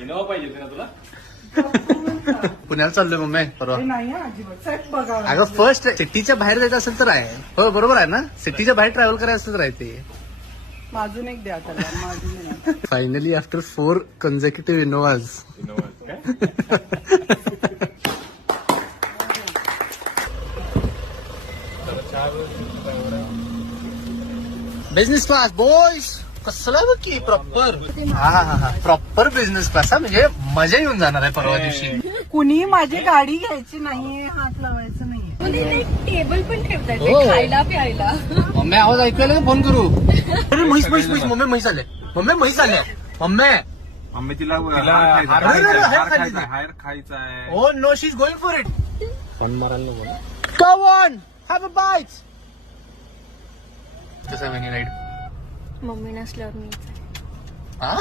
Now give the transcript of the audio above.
Innova पाहिजे होती ना तुला? पुण्याला चाललोय मम्मी परवा. नाही अजिबात साहेब बघा. अगं फर्स्ट सिटीच्या बाहेर जायचं असेल तर आहे. हो बरोबर आहे ना, सिटीच्या बाहेर ट्रॅव्हल करायचं असेल तर आहे ते. अजून एक द्या त्याला. अजून एक. Finally after 4 consecutive Innovas. Business class boys. कसला बघ की प्रॉपर. हा प्रॉपर बिझनेस क्लास. हा म्हणजे मजा येऊन जाणार आहे परवा दिवशी. कुणी माझी गाडी घ्यायची नाहीये, हात लावायचं नाहीये. टेबल पण ठेवतात हो. खायला प्यायला. मम्मी आवाज ऐकूया का फोन करू? अरे म्हैस मम्मी म्हैस आले. मम्मी मम्मी तिला हायर खायचा आहे. Oh no she is going for it. Phone मारायला बोला. Come on have a bite. कसं आहे राईड? मम्मी नसल्यावर मी हा